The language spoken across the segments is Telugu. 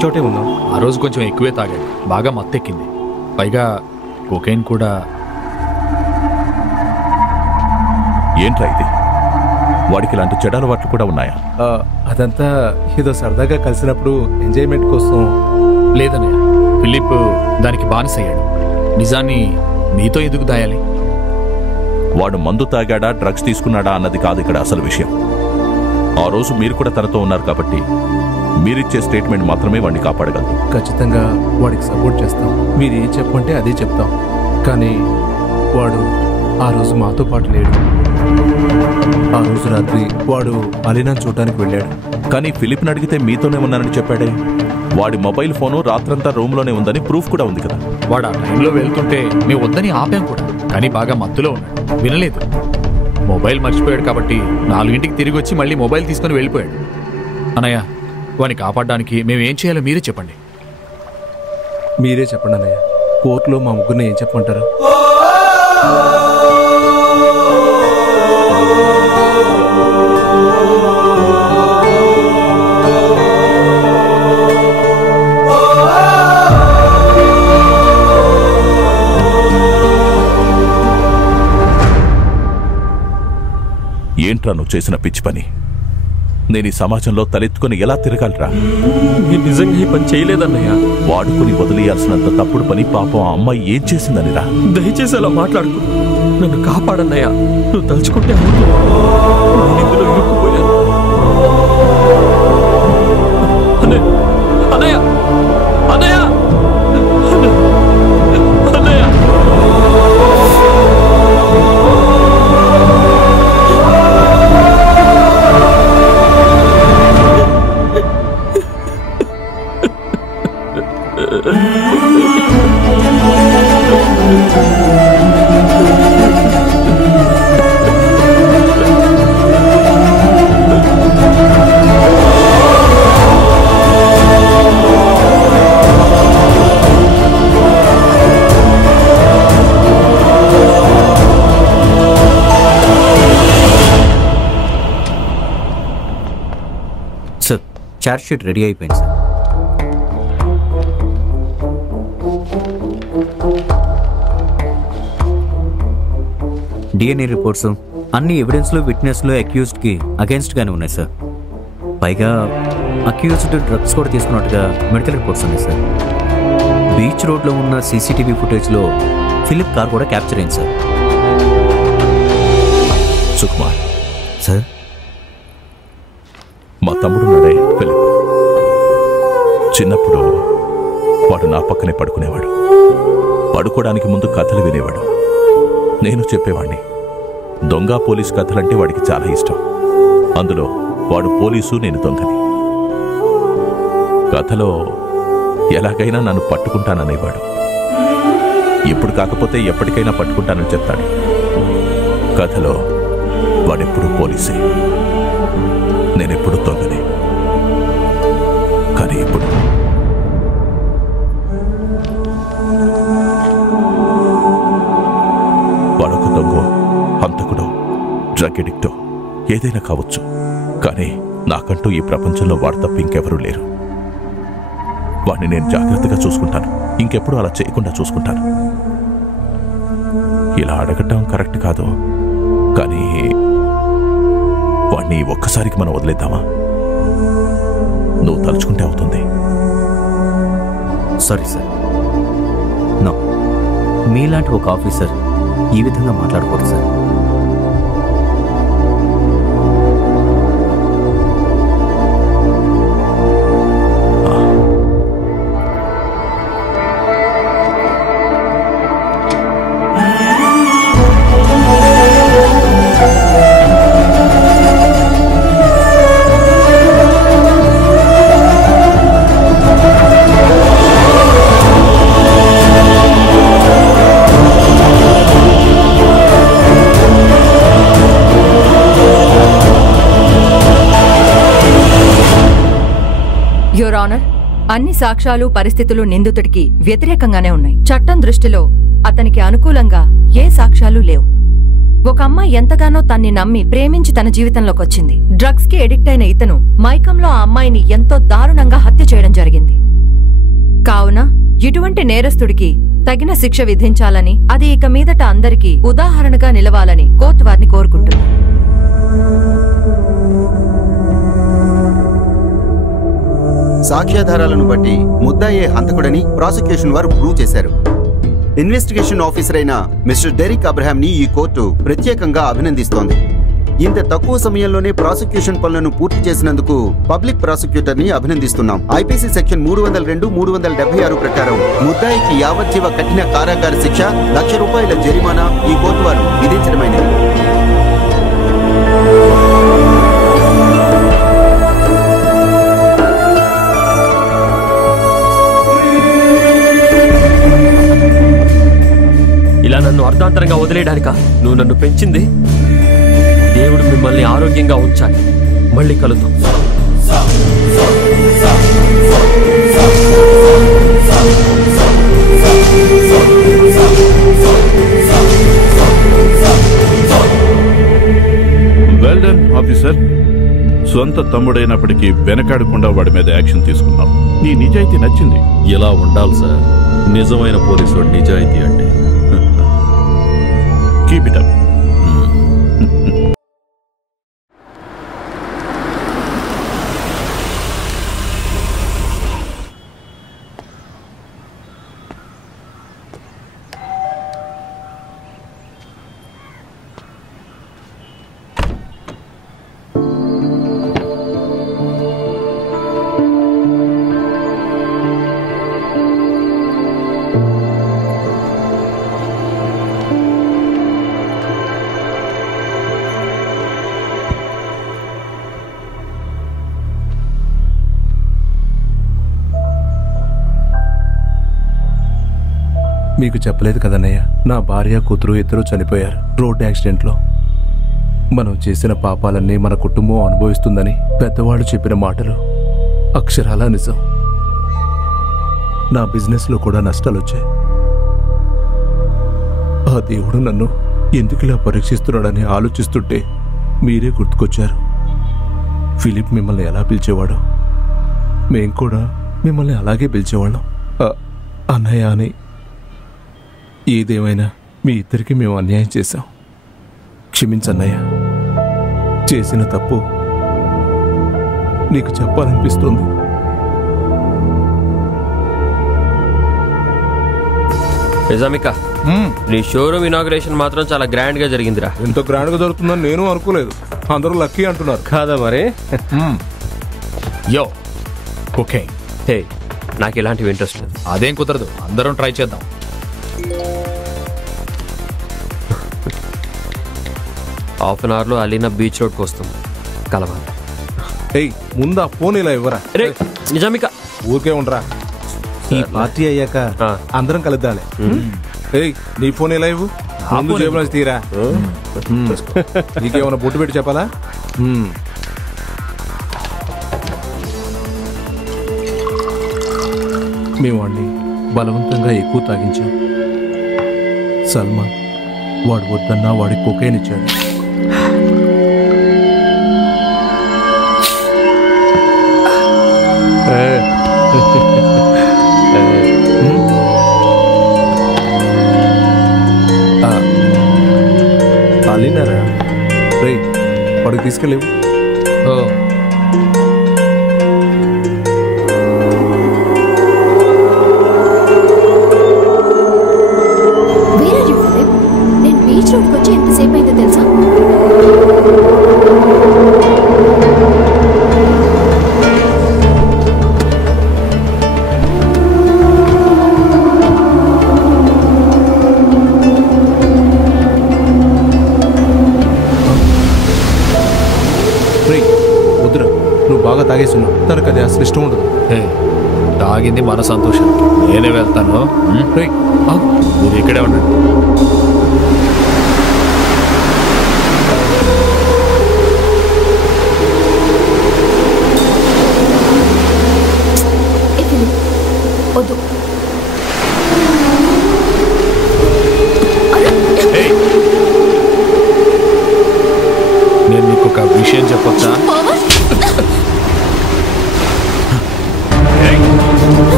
ఒకచోటే ఉన్నాం. ఆ రోజు కొంచెం ఎక్కువే తాగాడు, బాగా మత్తెక్కింది. పైగా కోకైన్ కూడా. ఏంట్రా ఇది? వాడికి ఇలాంటి చెడు అలవాట్లు కూడా ఉన్నాయా? అదంతా ఏదో సరదాగా కలిసినప్పుడు ఎంజాయ్మెంట్ కోసం. లేదన్నయ్య, ఫిలిప్ దానికి బానిసయ్యాడు. నిజాన్ని మీతో ఎందుకు దాయాలి? వాడు మందు తాగాడా, డ్రగ్స్ తీసుకున్నాడా అన్నది కాదు ఇక్కడ అసలు విషయం. ఆ రోజు మీరు కూడా తనతో ఉన్నారు కాబట్టి మీరిచ్చే స్టేట్మెంట్ మాత్రమే వాడిని కాపాడగలదు. ఖచ్చితంగా వాడికి సపోర్ట్ చేస్తాం. మీరు ఏం చెప్పమంటే అదే చెప్తాం. కానీ వాడు ఆ రోజు మాతో పాటు లేడు. ఆ రోజు రాత్రి వాడు అలీనా చూడటానికి వెళ్ళాడు. కానీ ఫిలిప్ని అడిగితే మీతోనే ఉన్నానని చెప్పాడే. వాడి మొబైల్ ఫోను రాత్రంతా రూమ్లోనే ఉందని ప్రూఫ్ కూడా ఉంది కదా. వాడు ఆ టైంలో వెళ్తుంటే మేము వద్దని ఆపాం కూడా, కానీ బాగా మత్తులో ఉన్నాడు, వినలేదు. మొబైల్ మర్చిపోయాడు కాబట్టి 4ంటికి తిరిగి వచ్చి మళ్ళీ మొబైల్ తీసుకుని వెళ్ళిపోయాడు. అన్నయ్య, వాడిని కాపాడడానికి మేము ఏం చేయాలో మీరే చెప్పండి. మీరే చెప్పండి అన్నయ్య. కోర్టులో మా ముగ్గురిని ఏం చెప్పమంటారు? ఏంట్రా నువ్వు చేసిన పిచ్చి పని? నేను ఈ సమాజంలో తలెత్తుకుని ఎలా తిరగాలరా? నిజంగా ఈ పని చేయలేదన్నయ్య. వాడుకుని వదిలేయాల్సినంత తప్పుడు పని పాపం ఆ అమ్మాయి ఏం చేసిందనిరా? దయచేసి అలా మాట్లాడుకు. నన్ను కాపాడన్నయ్య. నువ్వు తలుచుకుంటే ఇందులో ఇరుక్కుపోయాను. అన్నయ్య, అన్నయ్య, అన్నయ్య. సార్, చార్జ్ షీట్ రెడీ అయిపోయింది సార్. డిఎన్ఏ రిపోర్ట్స్, అన్ని ఎవిడెన్స్లు, విట్నెస్లు అక్యూజ్డ్కి అగేన్స్ట్గానే ఉన్నాయి సార్. పైగా అక్యూజ్డ్ డ్రగ్స్ కూడా తీసుకున్నట్టుగా మెడికల్ రిపోర్ట్స్ ఉన్నాయి సార్. బీచ్ రోడ్లో ఉన్న సీసీటీవీ ఫుటేజ్లో ఫిలిప్ కార్ కూడా క్యాప్చర్ అయింది సార్. సుకుమార్ సార్, మా తమ్ముడు నాడే ఫిలిప్. చిన్నప్పుడు వాడు నా పక్కనే పడుకునేవాడు. పడుకోవడానికి ముందు కథలు వినేవాడు. నేను చెప్పేవాడిని. దొంగ పోలీస్ కథలంటే వాడికి చాలా ఇష్టం. అందులో వాడు పోలీసు, నేను దొంగని. కథలో ఎలాగైనా నన్ను పట్టుకుంటాననేవాడు. ఇప్పుడు కాకపోతే ఎప్పటికైనా పట్టుకుంటానని చెప్తాడు. కథలో వాడెప్పుడు పోలీసే, నేనెప్పుడు దొంగనే. కానీ ఇప్పుడు వాడొక దొంగో, హంతకుడో, డ్రగ్ ఎడిక్టో ఏదైనా కావచ్చు. కానీ నాకంటూ ఈ ప్రపంచంలో వాడు తప్ప ఇంకెవరూ లేరు. వాడిని నేను జాగ్రత్తగా చూసుకుంటాను. ఇంకెప్పుడు అలా చేయకుండా చూసుకుంటాను. ఇలా అడగటం కరెక్ట్ కాదు, కానీ వాడిని ఒక్కసారికి మనం వదిలేద్దామా? నువ్వు తలుచుకుంటే అవుతుంది. Sorry sir, no. మీలాంటి ఒక ఆఫీసర్ ఈ విధంగా మాట్లాడకూడదు సార్. యువర్ ఆనర్, అన్ని సాక్ష్యాలు, పరిస్థితులు నిందితుడికి వ్యతిరేకంగానే ఉన్నాయి. చట్టం దృష్టిలో అతనికి అనుకూలంగా ఏ సాక్ష్యాలు లేవు. ఒక అమ్మాయి ఎంతగానో తన్ని నమ్మి ప్రేమించి తన జీవితంలోకి వచ్చింది. డ్రగ్స్ కి ఎడిక్ట్ అయిన ఇతను మైకంలో ఆ అమ్మాయిని ఎంతో దారుణంగా హత్య చేయడం జరిగింది. కావున ఇటువంటి నేరస్తుడికి తగిన శిక్ష విధించాలని, అది ఇక మీదట అందరికీ ఉదాహరణగా నిలవాలని కోర్టు వారిని కోరుకుంటుంది. సాక్ష్యాధారాలను బట్టి ముద్దాయే హంతకుడని ప్రాసిక్యూషన్ వారు ప్రూవ్ చేశారు. ఇన్వెస్టిగేషన్ ఆఫీసర్ అయిన మిస్టర్ డెరిక్ అబ్రహాం ని ఈ కోర్టు ప్రత్యేకంగా అభినందిస్తోంది. ఇంత తక్కువ సమయంలోనే ప్రాసిక్యూషన్ పనులను పూర్తి చేసినందుకు పబ్లిక్ ప్రాసిక్యూటర్ ని అభినందిస్తున్నాం. ఐపీసీ సెక్షన్ 302, 376 ప్రకారం ముద్దాయికి యావజ్జీవ కఠిన కారాగార శిక్ష, ₹1,00,000 జరిమానా ఈ కోర్టు వారు విధించడమైనది. ఇలా నన్ను అర్ధాంతరంగా వదిలేయడానిక నువ్వు నన్ను పెంచింది? దేవుడు మిమ్మల్ని ఆరోగ్యంగా ఉంచాలి. మళ్ళీ కలుద్దాం. Well done officer. సొంత తమ్ముడైనప్పటికీ వెనకాడకుండా వాడి మీద యాక్షన్ తీసుకున్నాం. నీ నిజాయితీ నచ్చింది. ఇలా ఉండాలి సార్ నిజమైన పోలీసు నిజాయితీ అంటే. Keep it up. మీకు చెప్పలేదు కదన్నయ్య, నా భార్య కూతురు ఇద్దరూ చనిపోయారు రోడ్ యాక్సిడెంట్లో. మనం చేసిన పాపాలన్నీ మన కుటుంబం అనుభవిస్తుందని పెద్దవాళ్ళు చెప్పిన మాటలు అక్షరాలా నిజం. నా బిజినెస్లో కూడా నష్టాలు వచ్చాయి. ఆ దేవుడు నన్ను ఎందుకు ఇలా పరీక్షిస్తున్నాడని ఆలోచిస్తుంటే మీరే గుర్తుకొచ్చారు. ఫిలిప్ మిమ్మల్ని ఎలా పిలిచేవాడో మేం కూడా మిమ్మల్ని అలాగే పిలిచేవాళ్ళం, అన్నయ్య అని. ఏదేమైనా మీ ఇద్దరికి మేము అన్యాయం చేశాం. క్షమించన్నయ్య. చేసిన తప్పు నీకు చెప్పాలనిపిస్తుంది. నిజామిక, నీ షోరూమ్ ఇనాగ్రేషన్ మాత్రం చాలా గ్రాండ్ గా జరిగిందిరా. ఎంత గ్రాండ్ గా జరుగుతుందని నేను అనుకోలేదు. అందరూ లక్కీ అంటున్నారు కాదా మరి? యో ఓకే. హే, నాకు ఇలాంటివి ఇంట్రెస్ట్ లేదు. అదేం కుదరదు, అందరం ట్రై చేద్దాం. హాఫ్ అన్ అవర్లో అలీనా బీచ్ రోడ్కి వస్తుంది, కలవాలి. ఏయ్, ముందు ఆ ఫోన్ ఇలా ఇవ్వరా. నిజామిక, ఊరికే ఉండరా. ఈ పార్టీ అయ్యాక అందరం కలుద్దాలే. ఏయ్, నీ ఫోన్ ఎలా ఇవ్వు. ముందు జేబులో తీరా. నీకేమైనా బొట్టు పెట్టి చెప్పాలా? మేము వాడిని బలవంతంగా ఎక్కువ తాగించాం. సల్మాన్ వాడు వద్దన్నా వాడికి కొకైన్ ఇచ్చాడు. అలీనారా రే, వాడికి తీసుకెళ్ళేవు. నేను బీచ్ రోడ్కి వచ్చి ఎంతసేపు అయిందో తెలుసా? వద్దురా, నువ్వు బాగా తాగేస్తున్నావు. తనకు అది అసలు ఇష్టం ఉండదు. తాగింది మన సంతోషం. నేనే వెళ్తాను. మీరు ఇక్కడే ఉండండి. వద్దు. నేను మీకు ఒక విషయం చెప్పొచ్చా? పవన్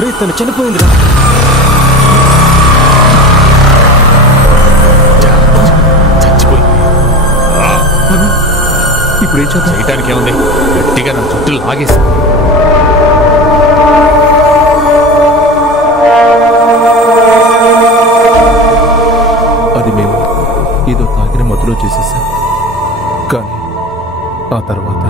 రే తను చనిపోయిందిరా. ఇప్పుడు ఏం చేద్దాం? చేయటానికి ఏముంది, గట్టిగా నా చుట్టూ లాగేసి అది మేము ఏదో తాగిన మత్తులో చేసేసాం. కానీ ఆ తర్వాత